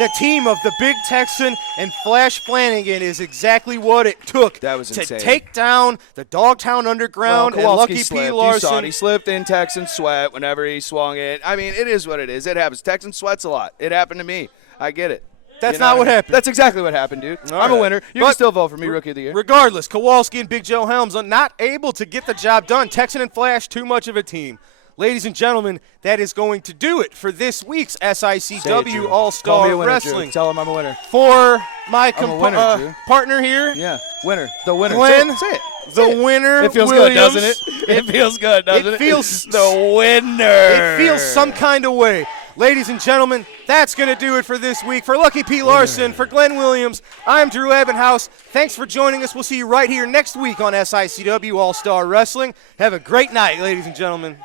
the team of the Big Texan and Flash Flanagan is exactly what it took That was to insane. take down the Dogtown Underground and Kowalski Lucky slipped. P. You saw it. Larson. He slipped in Texan sweat whenever he swung it. I mean, it is what it is. It happens. Texan sweats a lot. It happened to me. I get it. That's You know not I what mean? happened. That's exactly what happened, dude. All I'm a right. winner. You But can still vote for me Rookie of the Year. Regardless, Kowalski and Big Joe Helms are not able to get the job done. Texan and Flash, too much of a team. Ladies and gentlemen, that is going to do it for this week's SICW Call All-Star me a winner, Wrestling. Drew. Tell him I'm a winner. For my I'm a winner, Drew. partner here, Yeah, winner. The winner. Glenn, Say it. the winner, It feels Williams. good, doesn't it? It feels good, doesn't it? feels- the winner. It feels some kind of way. Ladies and gentlemen, that's going to do it for this week. For Lucky P. Larson, for Glenn Williams, I'm Drew Ebenhouse. Thanks for joining us. We'll see you right here next week on SICW All-Star Wrestling. Have a great night, ladies and gentlemen.